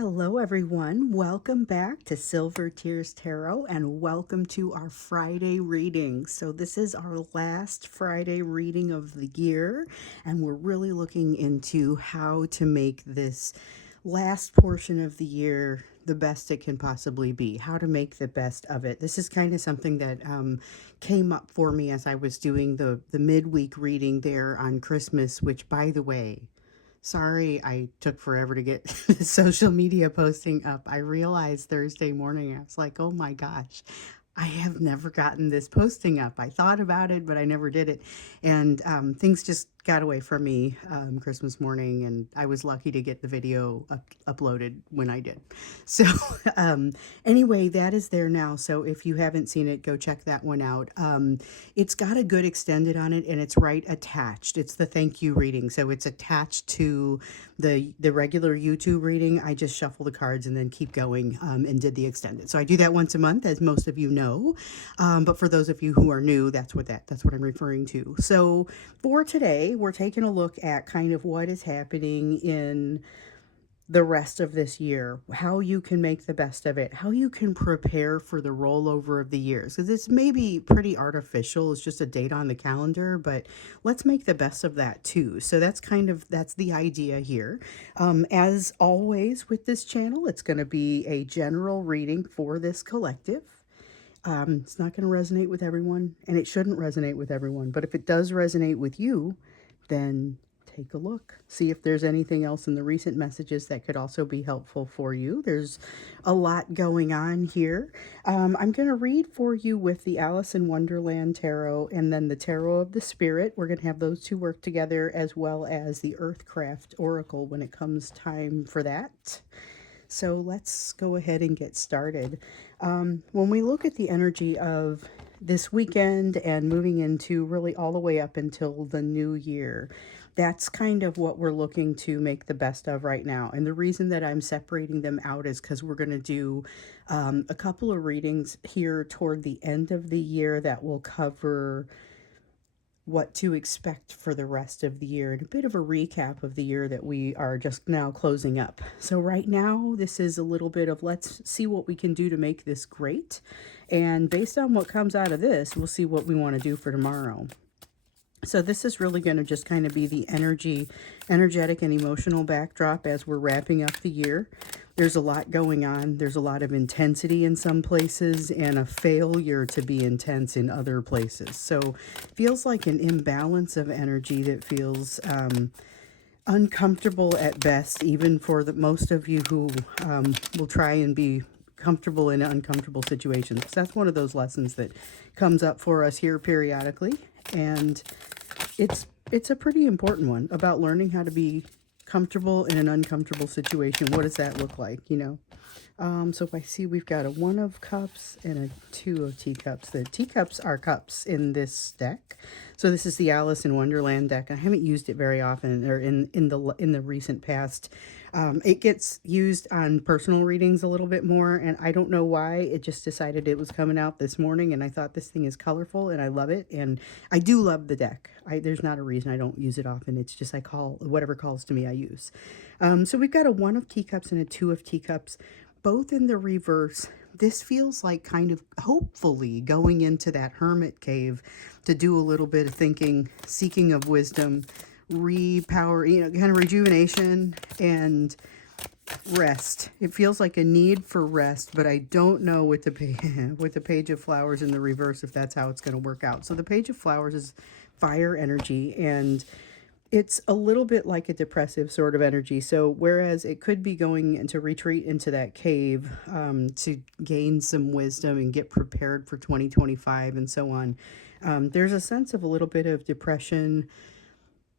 Hello, everyone. Welcome back to Silver Tears Tarot and welcome to our Friday reading. So, this is our last Friday reading of the year, and we're really looking into how to make this last portion of the year the best it can possibly be, how to make the best of it. This is kind of something that came up for me as I was doing the midweek reading there on Christmas, which, by the way, sorry, I took forever to get the social media posting up. I realized Thursday morning, I was like, oh my gosh, I have never gotten this posting up. I thought about it, but I never did it. And things just got away from me Christmas morning, and I was lucky to get the video uploaded when I did. So anyway, that is there now. So if you haven't seen it, go check that one out. It's got a good extended on it, and it's right attached. It's the thank you reading. So it's attached to the regular YouTube reading. I just shuffle the cards and then keep going and did the extended. So I do that once a month, as most of you know. But for those of you who are new, that's what I'm referring to. So for today, we're taking a look at kind of what is happening in the rest of this year, how you can make the best of it, how you can prepare for the rollover of the years. Because it's maybe pretty artificial, it's just a date on the calendar, but let's make the best of that too. So that's the idea here. As always with this channel, it's going to be a general reading for this collective. It's not going to resonate with everyone, and it shouldn't resonate with everyone. But if it does resonate with you, then take a look. See if there's anything else in the recent messages that could also be helpful for you. There's a lot going on here. I'm going to read for you with the Alice in Wonderland Tarot and then the Tarot of the Spirit. We're going to have those two work together, as well as the Earthcraft Oracle when it comes time for that. So let's go ahead and get started. When we look at the energy of this weekend and moving into really all the way up until the new year, that's kind of what we're looking to make the best of right now. And the reason that I'm separating them out is because we're going to do a couple of readings here toward the end of the year that will cover what to expect for the rest of the year and a bit of a recap of the year that we are just now closing up. So right now, this is a little bit of let's see what we can do to make this great. And based on what comes out of this, we'll see what we want to do for tomorrow. So this is really going to just kind of be the energetic and emotional backdrop as we're wrapping up the year. There's a lot going on. There's a lot of intensity in some places and a failure to be intense in other places. So it feels like an imbalance of energy that feels uncomfortable at best, even for most of you who will try and be comfortable in uncomfortable situations. So that's one of those lessons that comes up for us here periodically. And it's a pretty important one about learning how to be comfortable in an uncomfortable situation. What does that look like, you know? So if I see we've got a 1 of cups and a 2 of teacups. The teacups are cups in this deck. So this is the Alice in Wonderland deck. I haven't used it very often, or in the recent past. It gets used on personal readings a little bit more, and I don't know why. It just decided it was coming out this morning, and I thought this thing is colorful, and I love it, and I do love the deck. There's not a reason I don't use it often. It's just I call whatever calls to me, I use. So we've got a 1 of teacups and a 2 of teacups, both in the reverse. This feels like kind of hopefully going into that hermit cave to do a little bit of thinking, seeking of wisdom, repower, kind of rejuvenation and rest. It feels like a need for rest, but I don't know with the Page of Flowers in the reverse if that's how it's going to work out. So the Page of Flowers is fire energy, and it's a little bit like a depressive sort of energy. So whereas it could be going into retreat into that cave to gain some wisdom and get prepared for 2025 and so on, there's a sense of a little bit of depression.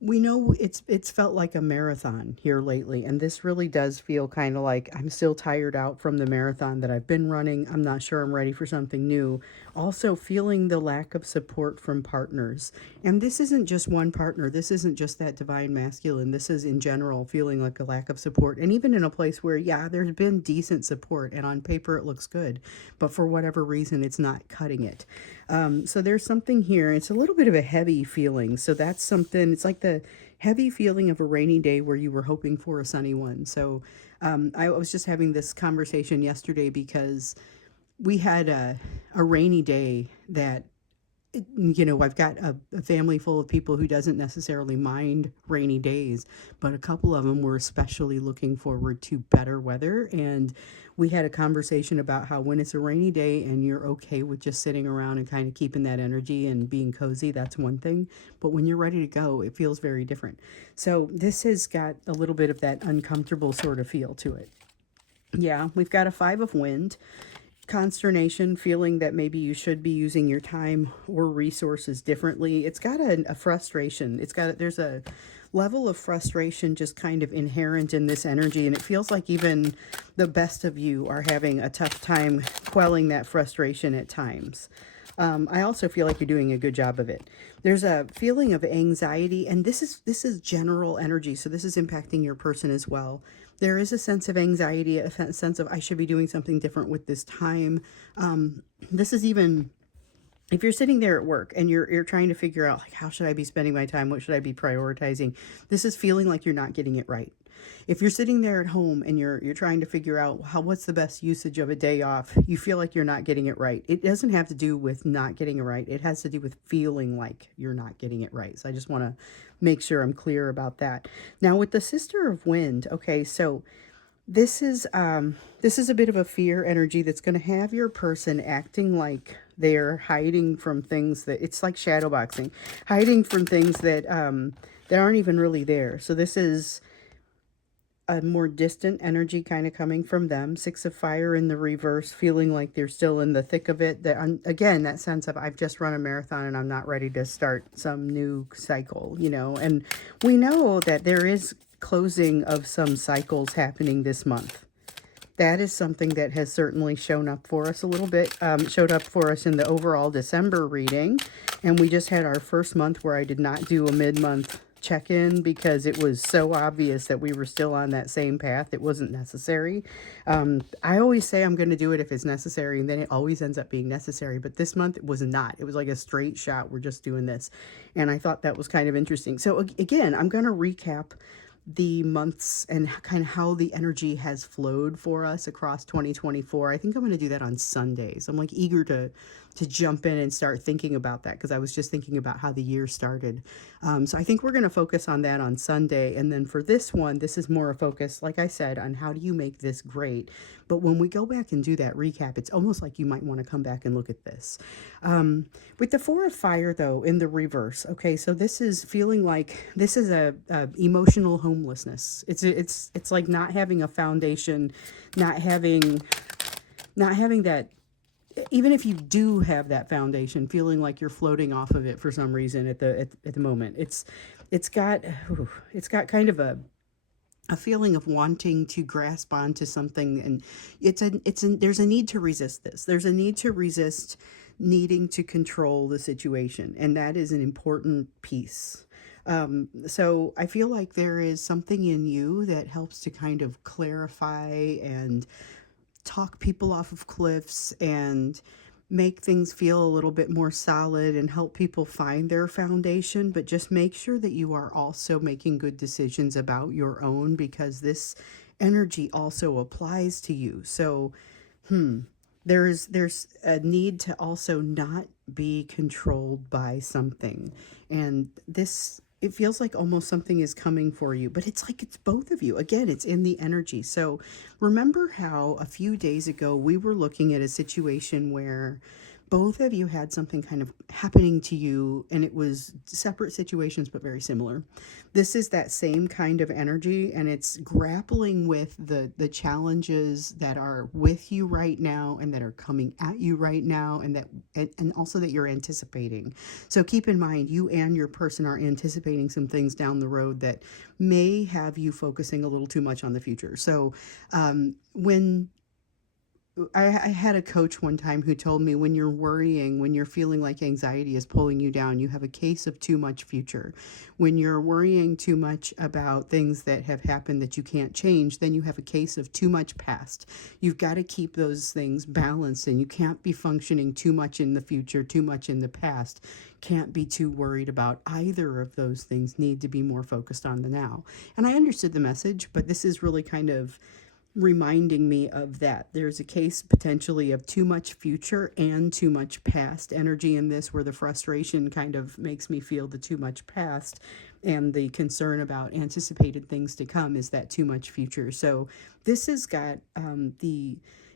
We know it's felt like a marathon here lately, and this really does feel kind of like I'm still tired out from the marathon that I've been running. I'm not sure I'm ready for something new. Also feeling the lack of support from partners. And this isn't just one partner. This isn't just that divine masculine. This is in general feeling like a lack of support. And even in a place where, yeah, there's been decent support and on paper it looks good, but for whatever reason, it's not cutting it. So there's something here. It's a little bit of a heavy feeling. So that's something, it's like the heavy feeling of a rainy day where you were hoping for a sunny one. So I was just having this conversation yesterday because we had a rainy day that, I've got a family full of people who doesn't necessarily mind rainy days, but a couple of them were especially looking forward to better weather. And we had a conversation about how when it's a rainy day and you're okay with just sitting around and kind of keeping that energy and being cozy, that's one thing. But when you're ready to go, it feels very different. So this has got a little bit of that uncomfortable sort of feel to it. Yeah, we've got a five of wind, consternation, feeling that maybe you should be using your time or resources differently. It's got a frustration. There's a level of frustration just kind of inherent in this energy, and it feels like even the best of you are having a tough time quelling that frustration at times. I also feel like you're doing a good job of it. There's a feeling of anxiety, and this is general energy, so this is impacting your person as well. There is a sense of anxiety, a sense of I should be doing something different with this time. This is even if you're sitting there at work and you're trying to figure out like how should I be spending my time, what should I be prioritizing. This is feeling like you're not getting it right. If you're sitting there at home and you're trying to figure out what's the best usage of a day off, you feel like you're not getting it right. It doesn't have to do with not getting it right. It has to do with feeling like you're not getting it right. So I just want to make sure I'm clear about that. Now with the Sister of Wind, okay, so this is a bit of a fear energy that's going to have your person acting like they're hiding from things that it's like shadow boxing, hiding from things that aren't even really there. So this is a more distant energy kind of coming from them. Six of Fire in the reverse, feeling like they're still in the thick of it. That again, that sense of I've just run a marathon and I'm not ready to start some new cycle, and we know that there is closing of some cycles happening this month. That is something that has certainly shown up for us a little bit, showed up for us in the overall December reading. And we just had our first month where I did not do a mid-month check-in because it was so obvious that we were still on that same path. It wasn't necessary. I always say I'm going to do it if it's necessary, and then it always ends up being necessary. But this month it was not. It was like a straight shot. We're just doing this. And I thought that was kind of interesting. So again, I'm going to recap the months and kind of how the energy has flowed for us across 2024. I think I'm going to do that on Sundays. I'm like eager to jump in and start thinking about that because I was just thinking about how the year started. So I think we're going to focus on that on Sunday. And then for this one, this is more a focus, like I said, on how do you make this great. But when we go back and do that recap, it's almost like you might want to come back and look at this. With the Four of Fire, though, in the reverse, okay, so this is feeling like this is a emotional homelessness. It's like not having a foundation, not having that. Even if you do have that foundation, feeling like you're floating off of it for some reason at the moment, it's got kind of a feeling of wanting to grasp onto something, and there's a need to resist this. There's a need to resist needing to control the situation, and that is an important piece. So I feel like there is something in you that helps to kind of clarify and talk people off of cliffs and make things feel a little bit more solid and help people find their foundation, but just make sure that you are also making good decisions about your own because this energy also applies to you. So, there's a need to also not be controlled by something. And this it feels like almost something is coming for you, but it's like it's both of you. Again, it's in the energy. So remember how a few days ago we were looking at a situation where both of you had something kind of happening to you and it was separate situations but very similar. This is that same kind of energy, and it's grappling with the challenges that are with you right now and that are coming at you right now, and also that you're anticipating. So keep in mind, you and your person are anticipating some things down the road that may have you focusing a little too much on the future. So when I had a coach one time who told me when you're worrying, when you're feeling like anxiety is pulling you down, you have a case of too much future. When you're worrying too much about things that have happened that you can't change, then you have a case of too much past. You've got to keep those things balanced, and you can't be functioning too much in the future, too much in the past. Can't be too worried about either of those things. Need to be more focused on the now. And I understood the message, but this is really kind of reminding me of that. There's a case potentially of too much future and too much past energy in this, where the frustration kind of makes me feel the too much past, and the concern about anticipated things to come is that too much future. So this has got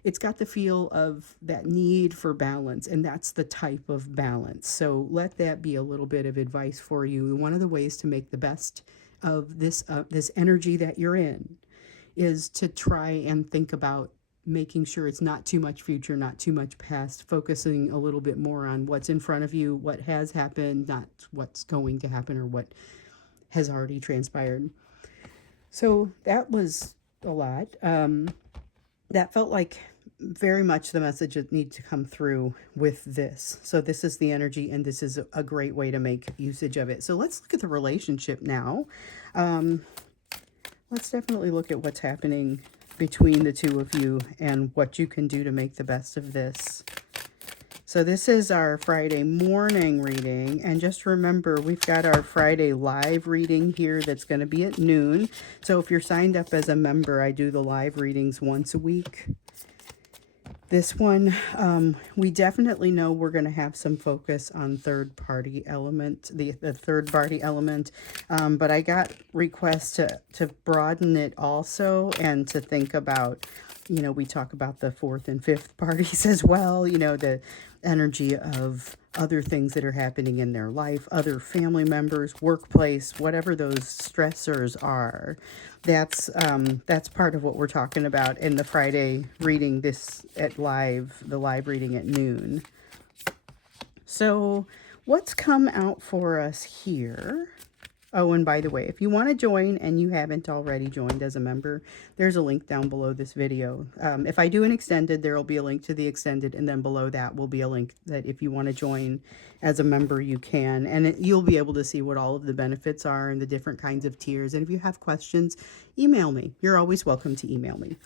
it's got the feel of that need for balance, and that's the type of balance. So let that be a little bit of advice for you. One of the ways to make the best of this energy that you're in is to try and think about making sure it's not too much future, not too much past, focusing a little bit more on what's in front of you, what has happened, not what's going to happen or what has already transpired. So that was a lot. That felt like very much the message that needs to come through with this. So this is the energy, and this is a great way to make usage of it. So let's look at the relationship now. Let's definitely look at what's happening between the two of you and what you can do to make the best of this. So this is our Friday morning reading, and just remember, we've got our Friday live reading here that's going to be at noon. So if you're signed up as a member, I do the live readings once a week. This one, we definitely know we're going to have some focus on third-party element, the third-party element, but I got requests to broaden it also, and to think about, we talk about the fourth and fifth parties as well, the energy of other things that are happening in their life, other family members, workplace, whatever those stressors are. That's part of what we're talking about in the Friday reading, this at the live reading at noon. So what's come out for us here? Oh, and by the way, if you want to join and you haven't already joined as a member, there's a link down below this video. If I do an extended, there will be a link to the extended, and then below that will be a link that if you want to join as a member, you can. And you'll be able to see what all of the benefits are and the different kinds of tiers. And if you have questions, email me. You're always welcome to email me.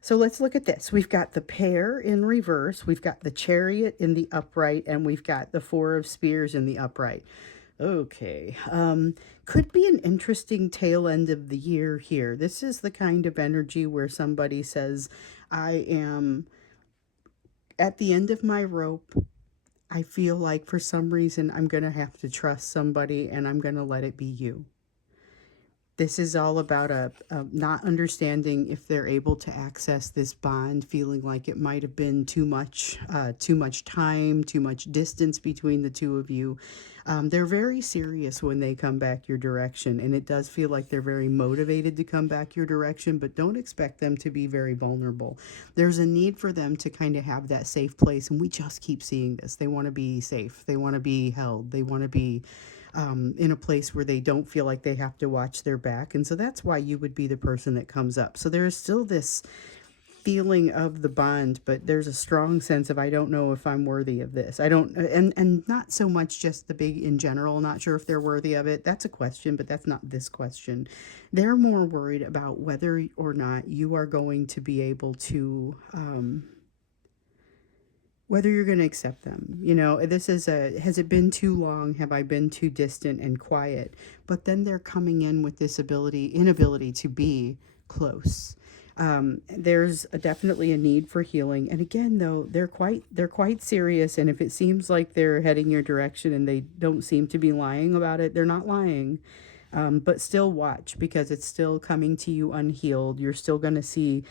So let's look at this. We've got the pair in reverse, we've got the chariot in the upright, and we've got the four of spears in the upright. Okay, could be an interesting tail end of the year here. This is the kind of energy where somebody says, I am at the end of my rope. I feel like for some reason I'm going to have to trust somebody, and I'm going to let it be you. This is all about a not understanding if they're able to access this bond, feeling like it might have been too much time, too much distance between the two of you. They're very serious when they come back your direction, and it does feel like they're very motivated to come back your direction, but don't expect them to be very vulnerable. There's a need for them to kind of have that safe place, and we just keep seeing this. They want to be safe. They want to be held. They want to be in a place where they don't feel like they have to watch their back. And so that's why you would be the person that comes up. So there is still this feeling of the bond, but there's a strong sense of, I don't know if I'm worthy of this. I don't, and not so much just the big in general, not sure if they're worthy of it. That's a question, but that's not this question. They're more worried about whether or not you are going to be able to, whether you're going to accept them. This is has it been too long? Have I been too distant and quiet? But then they're coming in with this inability to be close. There's definitely a need for healing. And again, though, they're quite serious. And if it seems like they're heading your direction and they don't seem to be lying about it, they're not lying. But still watch, because it's still coming to you unhealed. You're still going to see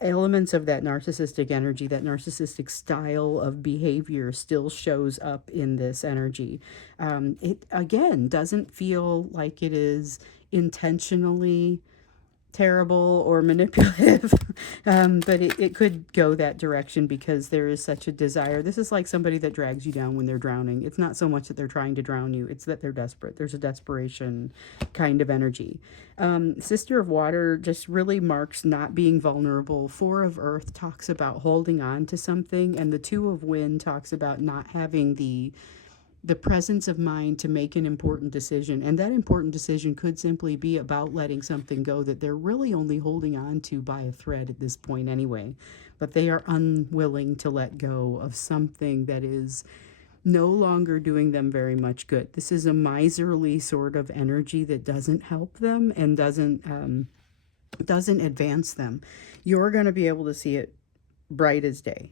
elements of that narcissistic energy, that narcissistic style of behavior still shows up in this energy. It, again, doesn't feel like it is intentionally terrible or manipulative, but it could go that direction because there is such a desire. This is like somebody that drags you down when they're drowning. It's not so much that they're trying to drown you, it's that they're desperate. There's a desperation kind of energy. Sister of Water just really marks not being vulnerable. Four of Earth talks about holding on to something, and the Two of Wind talks about not having the presence of mind to make an important decision. And that important decision could simply be about letting something go that they're really only holding on to by a thread at this point anyway. But they are unwilling to let go of something that is no longer doing them very much good. This is a miserly sort of energy that doesn't help them and doesn't doesn't advance them. You're going to be able to see it bright as day.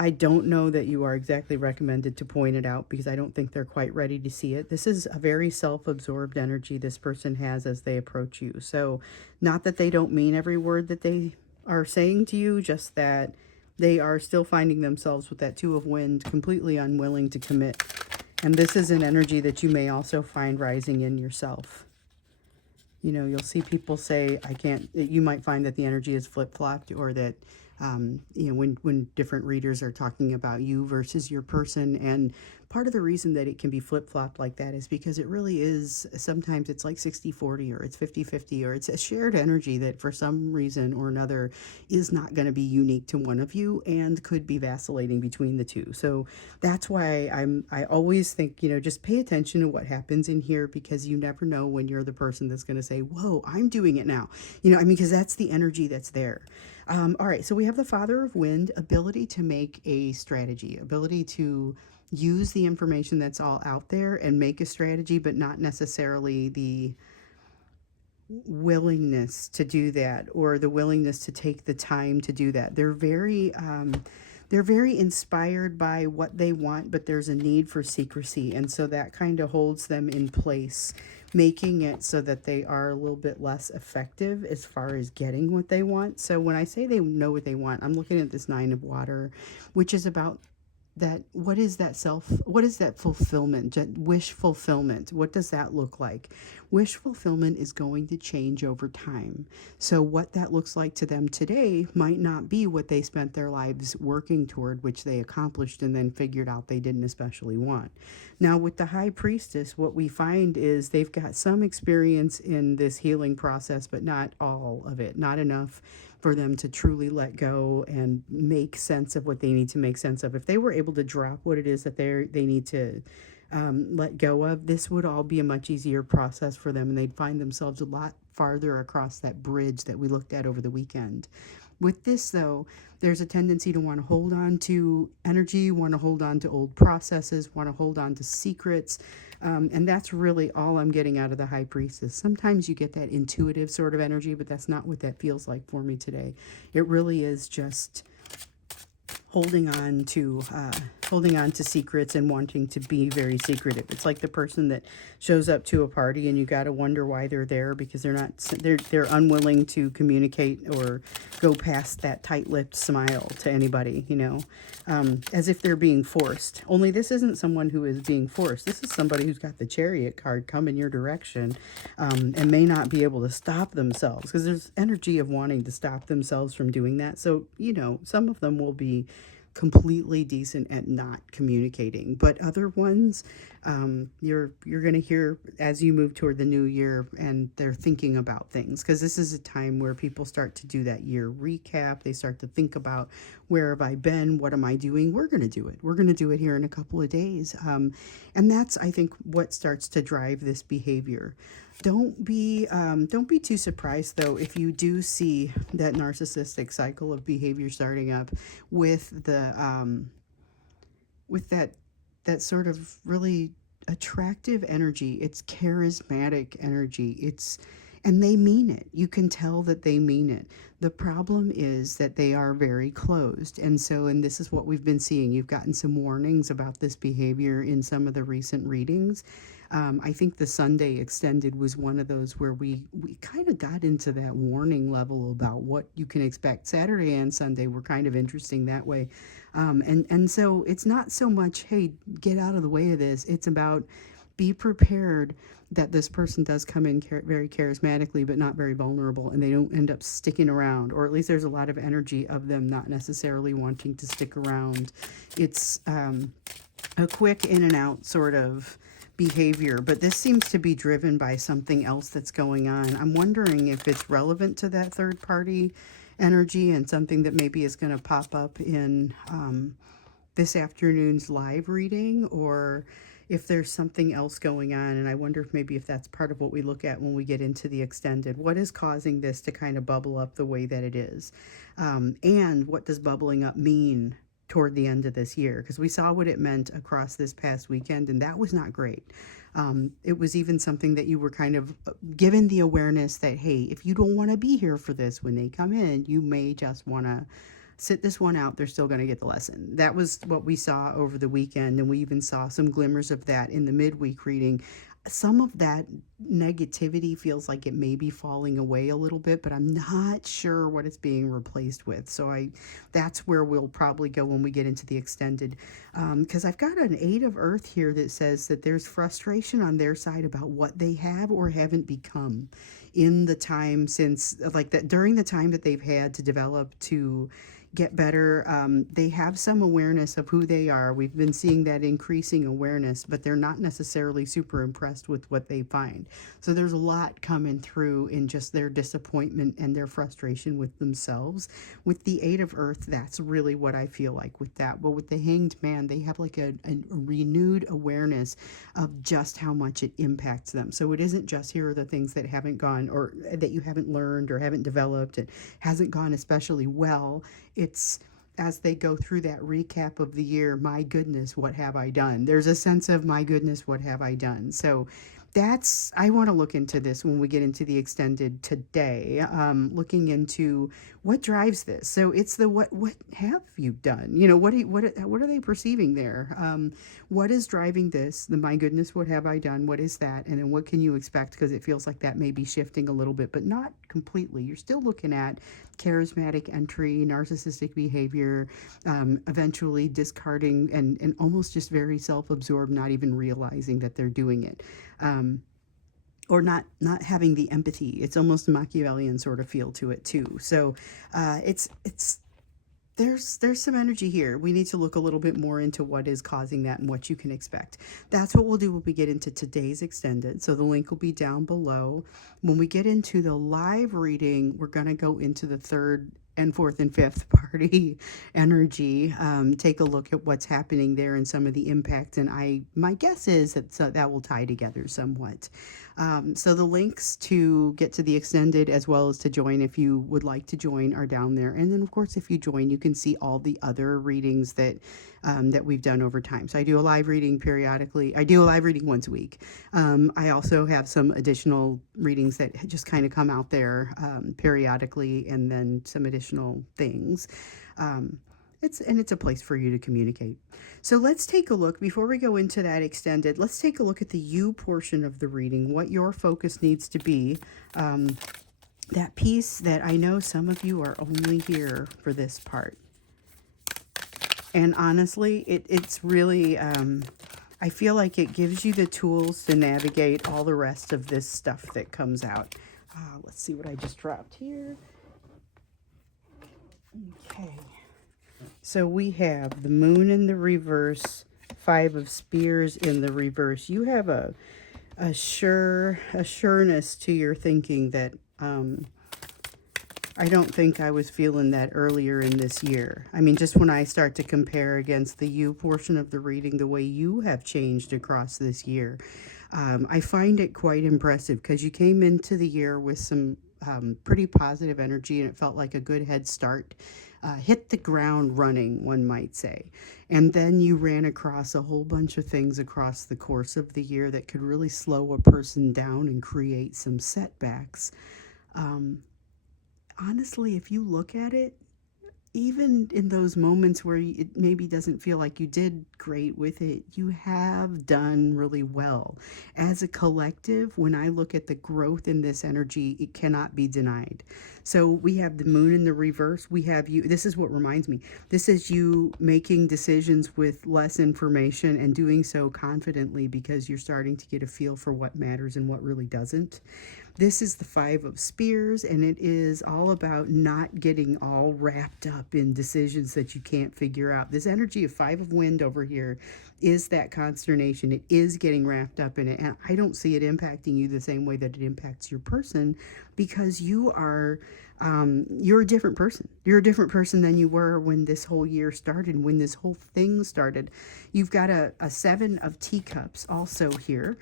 I don't know that you are exactly recommended to point it out because I don't think they're quite ready to see it. This is a very self absorbed energy this person has as they approach you. So, not that they don't mean every word that they are saying to you, just that they are still finding themselves with that Two of Wind, completely unwilling to commit. And this is an energy that you may also find rising in yourself. You know, you'll see people say, I can't, you might find that the energy is flip flopped, or that, you know, when different readers are talking about you versus your person. And part of the reason that it can be flip flopped like that is because it really is, sometimes it's like 60-40, or it's 50-50, or it's a shared energy that for some reason or another is not going to be unique to one of you and could be vacillating between the two. So that's why I always think, you know, just pay attention to what happens in here, because you never know when you're the person that's going to say, whoa, I'm doing it now. You know, I mean, because that's the energy that's there. All right, so we have the Father of Wind, ability to make a strategy, ability to use the information that's all out there and make a strategy, but not necessarily the willingness to do that, or the willingness to take the time to do that. They're very inspired by what they want, but there's a need for secrecy, and so that kind of holds them in place, making it so that they are a little bit less effective as far as getting what they want. So when I say they know what they want, I'm looking at this Nine of Water, which is about that, what is that fulfillment, wish fulfillment, what does that look like? Wish fulfillment is going to change over time. So what that looks like to them today might not be what they spent their lives working toward, which they accomplished and then figured out they didn't especially want. Now with the High Priestess, what we find is they've got some experience in this healing process, but not all of it, not enough for them to truly let go and make sense of what they need to make sense of. If they were able to drop what it is that they need to let go of, this would all be a much easier process for them, and they'd find themselves a lot farther across that bridge that we looked at over the weekend. With this, though, there's a tendency to want to hold on to energy, want to hold on to old processes, want to hold on to secrets. And that's really all I'm getting out of the High Priestess. Sometimes you get that intuitive sort of energy, but that's not what that feels like for me today. It really is just holding on to secrets and wanting to be very secretive. It's like the person that shows up to a party and you got to wonder why they're there, because they're unwilling to communicate or go past that tight-lipped smile to anybody, you know, as if they're being forced. Only this isn't someone who is being forced. This is somebody who's got the Chariot card coming your direction, and may not be able to stop themselves, because there's energy of wanting to stop themselves from doing that. So, you know, some of them will be completely decent at not communicating, but other ones, you're going to hear as you move toward the new year and they're thinking about things, because this is a time where people start to do that year recap. They start to think about, where have I been, what am I doing? We're going to do it here in a couple of days, and that's, I think, what starts to drive this behavior. Don't be too surprised, though, if you do see that narcissistic cycle of behavior starting up with that sort of really attractive energy. It's charismatic energy. And they mean it. You can tell that they mean it. The problem is that they are very closed. And this is what we've been seeing. You've gotten some warnings about this behavior in some of the recent readings. I think the Sunday extended was one of those where we kind of got into that warning level about what you can expect. Saturday and Sunday were kind of interesting that way. And so it's not so much, hey, get out of the way of this. It's about, be prepared that this person does come in very charismatically, but not very vulnerable, and they don't end up sticking around, or at least there's a lot of energy of them not necessarily wanting to stick around. It's a quick in and out sort of behavior, but this seems to be driven by something else that's going on. I'm wondering if it's relevant to that third party energy and something that maybe is going to pop up in this afternoon's live reading, or if there's something else going on. And I wonder if maybe if that's part of what we look at when we get into the extended. What is causing this to kind of bubble up the way that it is? And what does bubbling up mean toward the end of this year, because we saw what it meant across this past weekend, and that was not great. It was even something that you were kind of given the awareness that, hey, if you don't want to be here for this when they come in, you may just want to sit this one out. They're still going to get the lesson. That was what we saw over the weekend, and we even saw some glimmers of that in the midweek reading. Some of that negativity feels like it may be falling away a little bit, but I'm not sure what it's being replaced with. So that's where we'll probably go when we get into the extended, because I've got an 8 of Earth here that says that there's frustration on their side about what they have or haven't become in the time since, like, that during the time that they've had to develop to get better. They have some awareness of who they are. We've been seeing that increasing awareness, but they're not necessarily super impressed with what they find. So there's a lot coming through in just their disappointment and their frustration with themselves. With the 8 of Earth, that's really what I feel like with that. But with the Hanged Man, they have like a renewed awareness of just how much it impacts them. So it isn't just here are the things that haven't gone, or that you haven't learned or haven't developed, it hasn't gone especially well. It's as they go through that recap of the year, my goodness, what have I done? There's a sense of, my goodness, what have I done? So I want to look into this when we get into the extended today, looking into what drives this. So it's the what have you done? What are they perceiving there? What is driving this? The my goodness, what have I done? What is that? And then what can you expect? Because it feels like that may be shifting a little bit, but not completely. You're still looking at charismatic entry, narcissistic behavior, eventually discarding and almost just very self-absorbed, not even realizing that they're doing it. Or not having the empathy. It's almost a Machiavellian sort of feel to it too. So it's there's some energy here. We need to look a little bit more into what is causing that and what you can expect. That's what we'll do when we get into today's extended. So the link will be down below. When we get into the live reading, we're going to go into the third and fourth and fifth party energy, take a look at what's happening there and some of the impact. And my guess is that that will tie together somewhat. So the links to get to the extended as well as to join if you would like to join are down there. And then of course, if you join, you can see all the other readings that we've done over time. So I do a live reading periodically. I do a live reading once a week. I also have some additional readings that just kind of come out there periodically, and then some additional things. It's a place for you to communicate. So let's take a look, before we go into that extended, let's take a look at the you portion of the reading, what your focus needs to be. That piece that I know some of you are only here for this part. And honestly, it's really, I feel like it gives you the tools to navigate all the rest of this stuff that comes out. Let's see what I just dropped here. Okay. So we have the Moon in the reverse, 5 of Spears in the reverse. You have a sureness to your thinking that I don't think I was feeling that earlier in this year. I mean, just when I start to compare against the you portion of the reading, the way you have changed across this year, I find it quite impressive, because you came into the year with some pretty positive energy, and it felt like a good head start. Hit the ground running, one might say. And then you ran across a whole bunch of things across the course of the year that could really slow a person down and create some setbacks. Honestly, if you look at it, even in those moments where it maybe doesn't feel like you did great with it, you have done really well. As a collective, when I look at the growth in this energy, it cannot be denied. So we have the Moon in the reverse. We have you. This is what reminds me. This is you making decisions with less information and doing so confidently, because you're starting to get a feel for what matters and what really doesn't. This is the 5 of Spears, and it is all about not getting all wrapped up in decisions that you can't figure out. This energy of 5 of Wind over here is that consternation. It is getting wrapped up in it, and I don't see it impacting you the same way that it impacts your person, because you are you're a different person. You're a different person than you were when this whole year started, when this whole thing started. You've got a 7 of Teacups also here.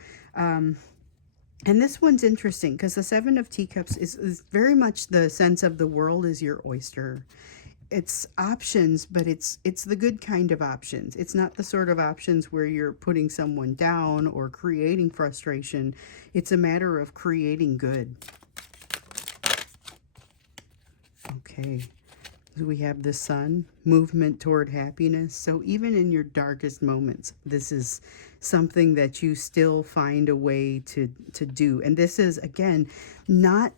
And this one's interesting, because the 7 of Teacups is very much the sense of the world is your oyster. it's options, but it's the good kind of options. It's not the sort of options where you're putting someone down or creating frustration. It's a matter of creating good. Okay. We have the sun, movement toward happiness. So even in your darkest moments, this is something that you still find a way to do. And this is, again, not,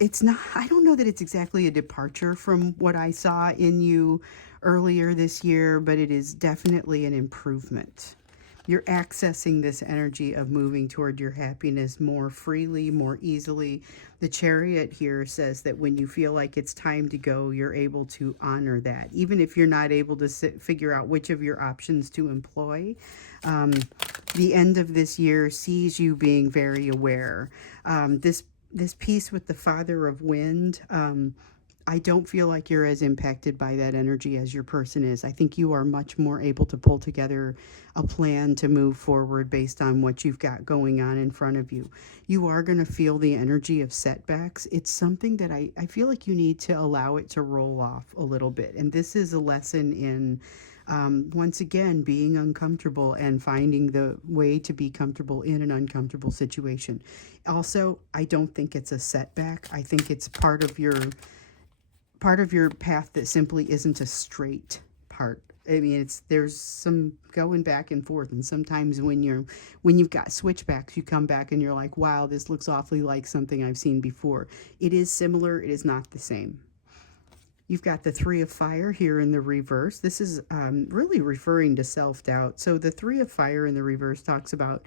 it's not, I don't know that it's exactly a departure from what I saw in you earlier this year, but it is definitely an improvement. You're accessing this energy of moving toward your happiness more freely, more easily. The chariot here says that when you feel like it's time to go, you're able to honor that. Even if you're not able to figure out which of your options to employ, um, the end of this year sees you being very aware. This piece with the Father of Wind, I don't feel like you're as impacted by that energy as your person is. I think you are much more able to pull together a plan to move forward based on what you've got going on in front of you. You are going to feel the energy of setbacks. It's something that I feel like you need to allow it to roll off a little bit. And this is a lesson in, once again, being uncomfortable and finding the way to be comfortable in an uncomfortable situation. Also, I don't think it's a setback. I think it's part of your path that simply isn't a straight part. I mean, it's there's some going back and forth, and sometimes when you've got switchbacks, you come back and you're like, wow, this looks awfully like something I've seen before. It is similar, it is not the same. You've got the Three of Fire here in the reverse. This is really referring to self-doubt. So the Three of Fire in the reverse talks about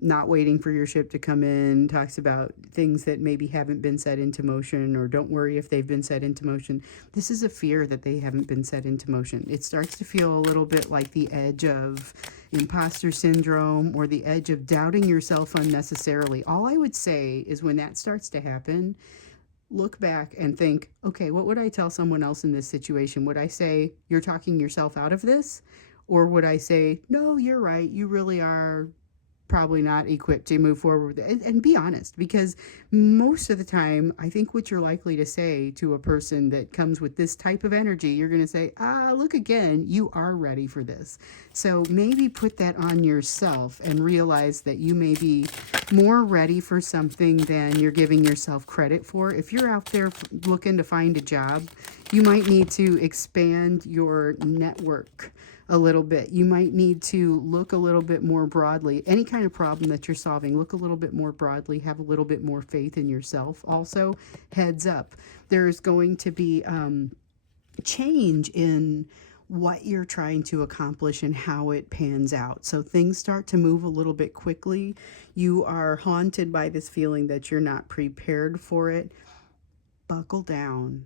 not waiting for your ship to come in, talks about things that maybe haven't been set into motion, or don't worry if they've been set into motion. This is a fear that they haven't been set into motion. It starts to feel a little bit like the edge of imposter syndrome or the edge of doubting yourself unnecessarily. All I would say is when that starts to happen, look back and think, okay, what would I tell someone else in this situation? Would I say, you're talking yourself out of this? Or would I say, no, you're right, you really are probably not equipped to move forward with it. And be honest, because most of the time, I think what you're likely to say to a person that comes with this type of energy, you're going to say, look again, you are ready for this. So maybe put that on yourself and realize that you may be more ready for something than you're giving yourself credit for. If you're out there looking to find a job, you might need to expand your network a little bit. You might need to look a little bit more broadly. Any kind of problem that you're solving, look a little bit more broadly, have a little bit more faith in yourself. Also, heads up, there's going to be change in what you're trying to accomplish and how it pans out. So things start to move a little bit quickly. You are haunted by this feeling that you're not prepared for it. Buckle down,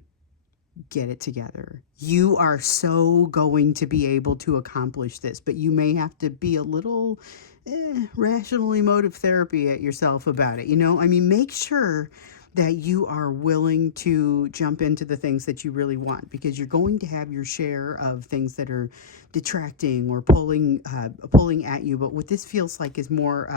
get it together. You are so going to be able to accomplish this, but you may have to be a little rational emotive therapy at yourself about it. I mean, make sure that you are willing to jump into the things that you really want, because you're going to have your share of things that are detracting or pulling at you. But what this feels like is more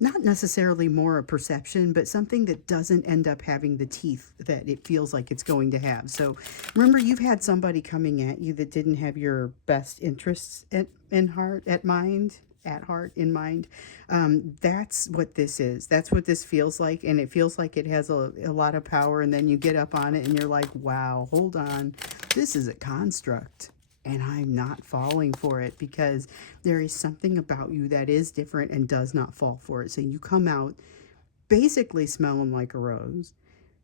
not necessarily more a perception, but something that doesn't end up having the teeth that it feels like it's going to have. So remember, you've had somebody coming at you that didn't have your best interests in heart, in mind. That's what this is. That's what this feels like. And it feels like it has a lot of power. And then you get up on it and you're like, wow, hold on. This is a construct. And I'm not falling for it, because there is something about you that is different and does not fall for it. So you come out basically smelling like a rose,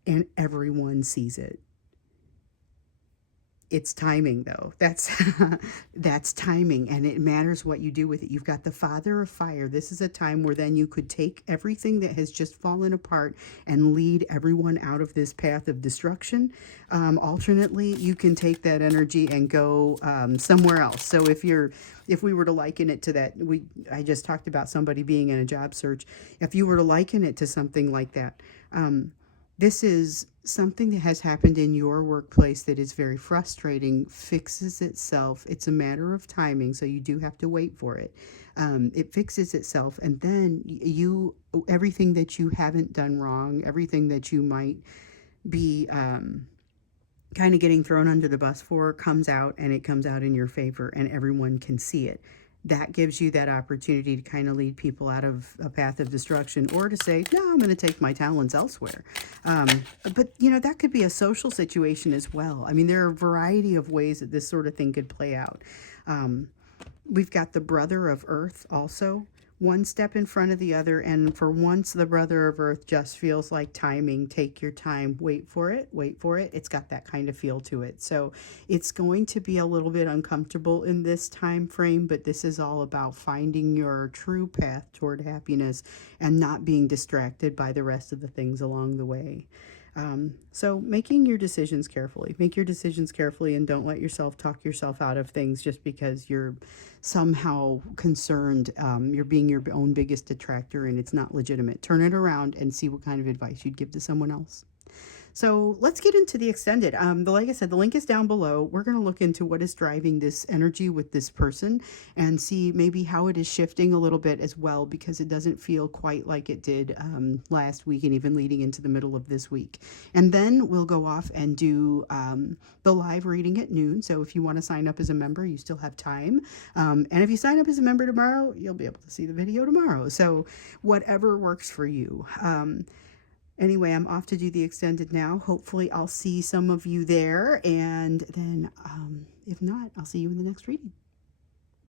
and everyone sees it. It's timing, though. That's that's timing, and it matters what you do with it. You've got the Father of Fire. This is a time where then you could take everything that has just fallen apart and lead everyone out of this path of destruction. Alternately, you can take that energy and go somewhere else. So if we were to liken it to that, I just talked about somebody being in a job search. If you were to liken it to something like that, this is something that has happened in your workplace that is very frustrating, fixes itself. It's a matter of timing, so you do have to wait for it. It fixes itself, and then everything that you haven't done wrong, everything that you might be kind of getting thrown under the bus for comes out, and it comes out in your favor and everyone can see it. That gives you that opportunity to kind of lead people out of a path of destruction, or to say, no, I'm going to take my talents elsewhere. But, that could be a social situation as well. I mean, there are a variety of ways that this sort of thing could play out. We've got the brother of Earth also, one step in front of the other, and for once the brother of Earth just feels like timing. Take your time, wait for it, wait for it. It's got that kind of feel to it. So it's going to be a little bit uncomfortable in this time frame, but this is all about finding your true path toward happiness and not being distracted by the rest of the things along the way. So making your decisions carefully. Make your decisions carefully, and don't let yourself talk yourself out of things just because you're somehow concerned. You're being your own biggest detractor and it's not legitimate. Turn it around and see what kind of advice you'd give to someone else. So let's get into the extended. Like I said, the link is down below. We're going to look into what is driving this energy with this person and see maybe how it is shifting a little bit as well, because it doesn't feel quite like it did last week and even leading into the middle of this week. And then we'll go off and do the live reading at noon. So if you want to sign up as a member, you still have time. And if you sign up as a member tomorrow, you'll be able to see the video tomorrow. So whatever works for you. Anyway, I'm off to do the extended now. Hopefully I'll see some of you there. And then if not, I'll see you in the next reading.